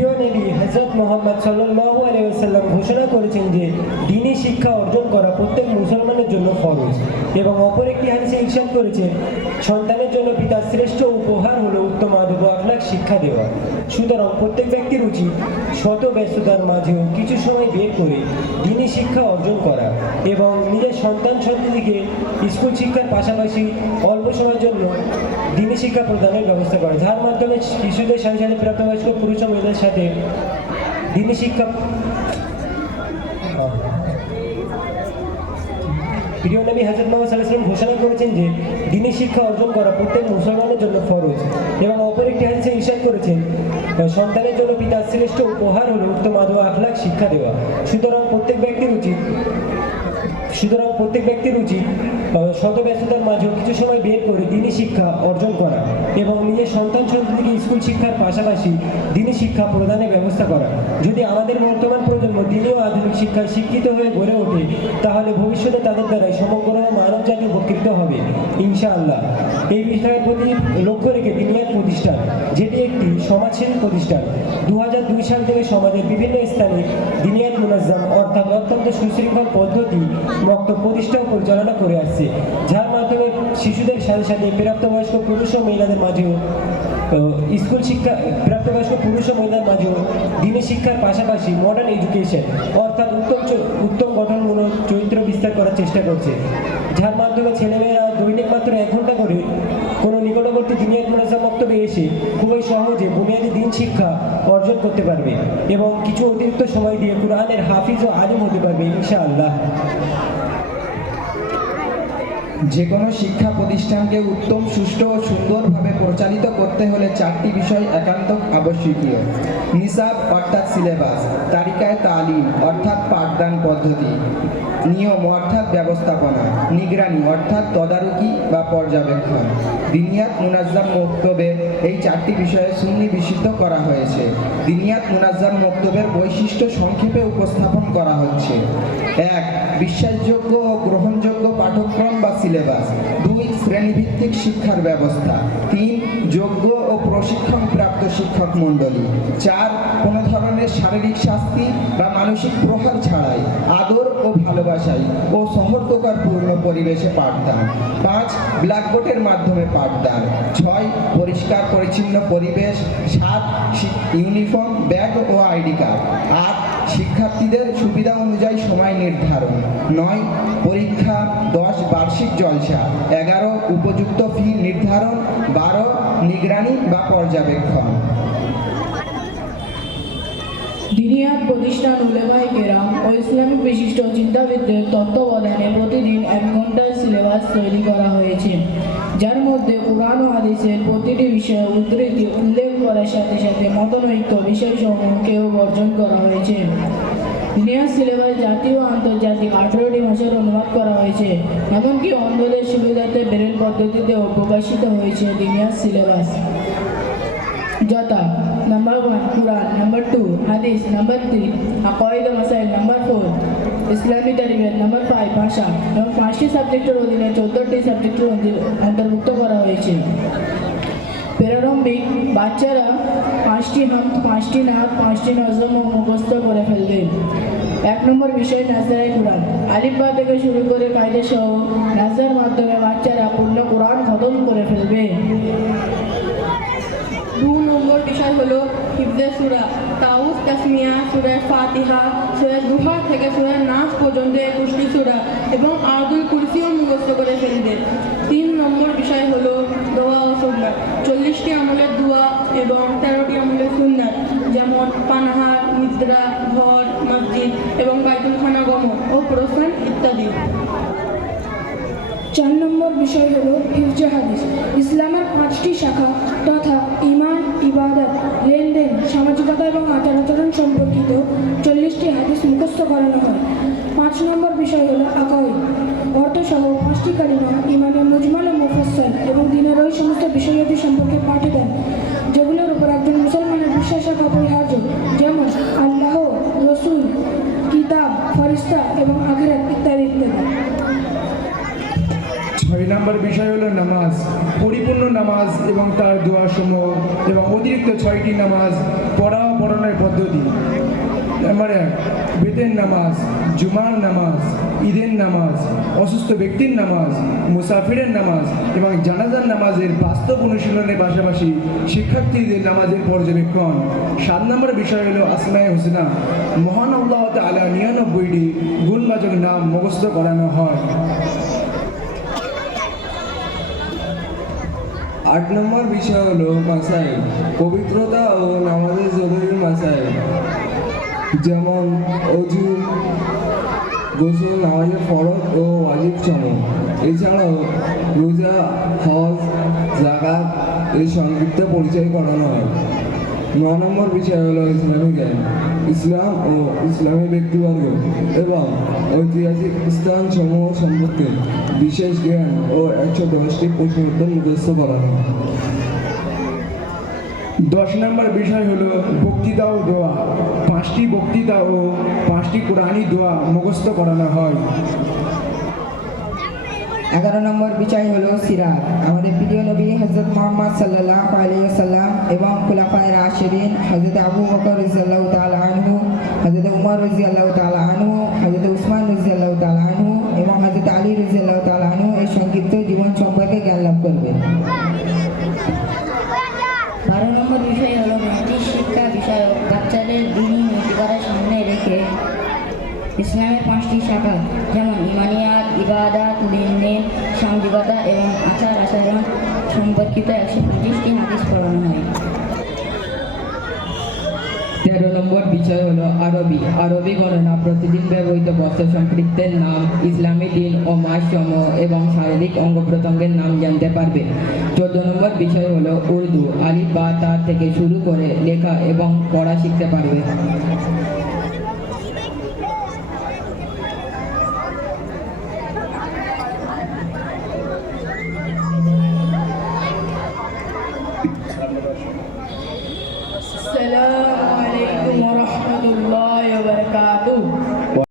প্রিয় নবী হজরত মোহাম্মদ সাল্লাল্লাহু আলাইহি ওয়াসাল্লাম ঘোষণা করেছেন যে দিনী শিক্ষা অর্জন করা প্রত্যেক মুসলমানের জন্য ফরজ এবং অপর একটি হাদিসে ইরশাদ করেছেন সন্তানের জন্য পিতার শ্রেষ্ঠ উপহার হলো উত্তম আদব আখলাক শিক্ষা দেওয়া। সুতরাং প্রত্যেক ব্যক্তির উচিত শত ব্যস্ততার মাঝেও কিছু সময় বের করে দিনী শিক্ষা অর্জন করা এবং নিজের সন্তান সন্ততিকে স্কুল শিক্ষার পাশাপাশি অল্প সময়ের জন্য দিনী শিক্ষা প্রদানের ব্যবস্থা করে, যার মাধ্যমে শিশুদের সাথে সাথে প্রাপ্তবয়স্ক, পুরুষ মহিলাদের সাথে দিনী শিক্ষা প্রিয় নবী হাজরত মোহাম্মদ সাল্লাম ঘোষণা করেছেন যে, দিনী শিক্ষা অর্জন করা প্রত্যেক মুসলমানের জন্য ফরজ এবং অপর একটি হাদিসে ইশাদ করেছেন সন্তানের জন্য পিতার শ্রেষ্ঠ উপহার হলো উত্তম আদব আখলাখ শিক্ষা দেওয়া। সুতরাং প্রত্যেক ব্যক্তির উচিত সুতরাং প্রত্যেক ব্যক্তির উচিত শত ব্যস্ততার মাঝেও কিছু সময় বের করে দিনী শিক্ষা অর্জন করা এবং নিজের সন্তান সন্ততিকে স্কুল শিক্ষার পাশাপাশি দিনী শিক্ষা প্রদানের ব্যবস্থা করা। যদি আমাদের বর্তমান প্রজন্ম দিনী ও আধুনিক শিক্ষায় শিক্ষিত হয়ে গড়ে ওঠে, তাহলে ভবিষ্যতে তাদের দ্বারাই সমগ্র মানব জাতি উপকৃত হবে, ইনশাআল্লাহ। এই বিষয়ের প্রতি লক্ষ্য রেখে দিনিয়াত প্রতিষ্ঠান, যেটি একটি সমাজসেবী প্রতিষ্ঠান। দু সাল থেকে সমাজের বিভিন্ন স্থানে অর্থাৎ অত্যন্ত সুশৃঙ্খল পদ্ধতি মক্ত প্রতিষ্ঠা ও পরিচালনা করে আসছে। যার মাধ্যমে শিশুদের সাথে সাথে প্রাপ্তবয়স্ক পুরুষ ও মহিলাদের মাঝেও স্কুল শিক্ষা, প্রাপ্তবয়স্ক পুরুষ ও মহিলার মাঝেও দিনের শিক্ষার পাশাপাশি মডার্ন এডুকেশন অর্থাৎ উত্তম উত্তম গঠনমূলক চরিত্র বিস্তার করার চেষ্টা করছে। যার মাধ্যমে ছেলেমেয়েরা দৈনিক মাত্র এক ঘণ্টা করে কোনো নিকটবর্তী জুনিয়র মাদ্রাসা বক্তব্যে এসে খুবই সহজে বুনিয়াদী দিন শিক্ষা অর্জন করতে পারবে এবং কিছু অতিরিক্ত সময় দিয়ে কোরআনের হাফিজ ও আলিম হতে পারবে, ইনশাআল্লাহ। যে কোনো শিক্ষা প্রতিষ্ঠানকে উত্তম, সুষ্ঠু ও সুন্দরভাবে পরিচালিত করতে হলে চারটি বিষয় একান্ত আবশ্যকীয়। নিসাব, অর্থাৎ সিলেবাস, তালিকায় তালিম, অর্থাৎ পাঠদান পদ্ধতি, নিয়ম, অর্থাৎ ব্যবস্থাপনা, নিগরানি, অর্থাৎ তদারকি বা পর্যবেক্ষণ। দিনিয়াত মুনাজ্জাম মক্তবে এই চারটি বিষয়ে সুন্নিবিষিদ্ধ করা হয়েছে। দিনিয়াত মুনাজ্জাম মক্তবের বৈশিষ্ট্য সংক্ষেপে উপস্থাপন করা হচ্ছে। এক, বিশ্বাসযোগ্য ও গ্রহণযোগ্য পাঠ্যক্রম বা সিলেবাস দুই, শ্রেণীভিত্তিক শিক্ষার ব্যবস্থা। তিন, যোগ্য ও প্রশিক্ষণ প্রাপ্ত শিক্ষক মণ্ডলী। চার, কোনো ধরনের শারীরিক শাস্তি বা মানসিক প্রহার ছাড়াই আদর ও ভালোবাসাই ও সহর্তকারপূর্ণ পরিবেশে পাঠদান। পাঁচ, ব্ল্যাকবোর্ডের মাধ্যমে পাঠদান। ছয় পরিষ্কার পরিচ্ছন্ন পরিবেশ, সাত ইউনিফর্ম, ব্যাগ ও আইডি কার্ড। আট, শিক্ষার্থীদের সুবিধা অনুযায়ী সময় নির্ধারণ। নয়, পরীক্ষা, দশ, বার্ষিক জলসা। এগারো, উপযুক্ত ফি নির্ধারণ। বারো, নিগরানি বা পর্যবেক্ষণ। দিনিয়াত প্রতিষ্ঠান উলেমাই কেরাম ও ইসলামিক বিশিষ্ট চিন্তাবিদদের তত্ত্বাবধানে প্রতিদিন এক ঘণ্টার সিলেবাস তৈরি করা হয়েছে। যার মধ্যে কোরআন হাদিসের প্রতিটি বিষয়ে উদ্ধৃতি উল্লেখ করার সাথে সাথে মতনৈক্য বিষয়সমূহকেও বর্জন করা হয়েছে। দিনিয়াত সিলেবাস জাতীয় ও আন্তর্জাতিক আঠারোটি ভাষার অনুবাদ করা হয়েছে, এমনকি অন্ধদের সুবিধার্থে বেরেল পদ্ধতিতেও প্রকাশিত হয়েছে দিনিয়াত সিলেবাস। যথা number one Quran number two হাদিস নাম্বার থ্রি আকাইদ মাসাইল নাম্বার ফোর ইসলামী তারিমের নাম্বার ফাইভ ভাষা এবং পাঁচটি সাবজেক্টের অধীনে চোদ্দটি সাবজেক্টের অন্তর্ভুক্ত করা হয়েছে প্রারম্ভিক বাচ্চারা পাঁচটি হাম পাঁচটি নাত পাঁচটি নজম ও মুখস্থ করে ফেলবে এক নম্বর বিষয় নাজারাই কোরআন আলিফবা থেকে শুরু করে কায়দে সহ নাজার মাধ্যমে বাচ্চারা পূর্ণ কোরআন খতম করে ফেলবে দু নম্বর বিষয় হলো হিফজে সুরা তাউস তাসমিয়া সুরায় ফাতিহা সুরায় দুহা থেকে সুরায় নাচ পর্যন্ত একুশটি সুরা এবং আদুল কুরসিও মুখস্থ করে ফেলবে। তিন নম্বর বিষয় হলো দোয়া ও সুন্নাত। চল্লিশটি আমলের দোয়া এবং তেরোটি আমলের সুন্নাত, যেমন পানাহার, নিদ্রা, ঘর, মসজিদ এবং বাইতুল খানা গমন ও প্রস্থান ইত্যাদি। চার নম্বর বিষয় হল হিফজে হাদিস। ইসলামের পাঁচটি শাখা তথা ইমান ইবাদত, লেনদেন, সামাজিকতা এবং আচার আচরণ সম্পর্কিত চল্লিশটি হাদিস মুখস্থ করানো হয়। পাঁচ নম্বর বিষয় হল আকাউই অর্থসহ পাঁচটি কালিমা ইমানের মুজমাল ও মুফাসসাল এবং দিনের ওই সমস্ত বিষয়াদি সম্পর্কে পাঠে দেন, যেগুলোর উপর একজন মুসলমানের বিশ্বাস রাখা অপরিহার্য যেমন এবং তার দোয়া সমূহ এবং অতিরিক্ত ছয়টি নামাজ পড়া পড়ানোর পদ্ধতি। নাম্বার এক, বেতের নামাজ, জুমার নামাজ, ঈদের নামাজ, অসুস্থ ব্যক্তির নামাজ, মুসাফিরের নামাজ এবং জানাজার নামাজের বাস্তব অনুশীলনের পাশাপাশি শিক্ষার্থীদের নামাজের পর্যবেক্ষণ। সাত নম্বর বিষয় হলো আসমায় হোসেনা। মহান আল্লাহ তালা নিরানব্বইটি গুণবাচক নাম মুখস্থ করানো হয়। আট নম্বর বিষয় হলো মাসাইল পবিত্রতা ও নামাজের জরুরি মাসাইল যেমন অজু গোসল, নামাজের ফরক ও ওয়াজিব সমূহ এছাড়াও রোজা, হজ, জাকাত এর সংক্ষিপ্ত পরিচয় করানো হয়। ন নম্বর বিষয় হলো ইসলামিক জ্ঞান ইসলাম ও ইসলামী ব্যক্তিবর্গ এবং ঐতিহাসিক স্থান সমূহ সম্পর্কে বিশেষ জ্ঞান ও একশো দশটি প্রশ্ন উত্তর করানো হয়। দশ নম্বর বিষয় হলো বক্তৃতা ও দোয়া পাঁচটি বক্তৃতা ও পাঁচটি কোরআনী দোয়া মুখস্থ করানো হয় এগারো নম্বর বিষয় হলো সিরাত। আমাদের প্রিয় নবী হজরত মোহাম্মদ সাল্লাহ আলিয়াল্লাম এবং খুলাফায় রাশেদিন হজরত আবু বকর রাজিয়াল্লাহু তাআলা আনহু হজরত উমর রাজিয়াল্লাহু তাআলা আনহু হজরত উসমান রাজিয়াল্লাহু তাআলা আনহু এবং হজরত আলী রাজিয়াল্লাহু তাআলা আনহু এই সংক্ষিপ্ত জীবন সম্পর্কে জ্ঞান লাভ করবে। বারো নম্বর বিষয় সামনে রেখে ইসলামের পাঁচটি শাখা লেনদেন সামাজিকতা এবং আচার আচরণ সম্পর্কিত একশো পঁচিশটি হাদিস পড়ানো হয়। তেরো নম্বর বিষয় হলো আরবি। আরবি গণনা প্রতিদিন ব্যবহৃত বস্ত্র সম্পৃক্তের নাম, ইসলামী দিন ও মাস সমূহ এবং শারীরিক অঙ্গ প্রত্যঙ্গের নাম জানতে পারবে। চোদ্দ নম্বর বিষয় হলো উর্দু। আলিফ বা তার থেকে শুরু করে লেখা এবং পড়া শিখতে পারবে।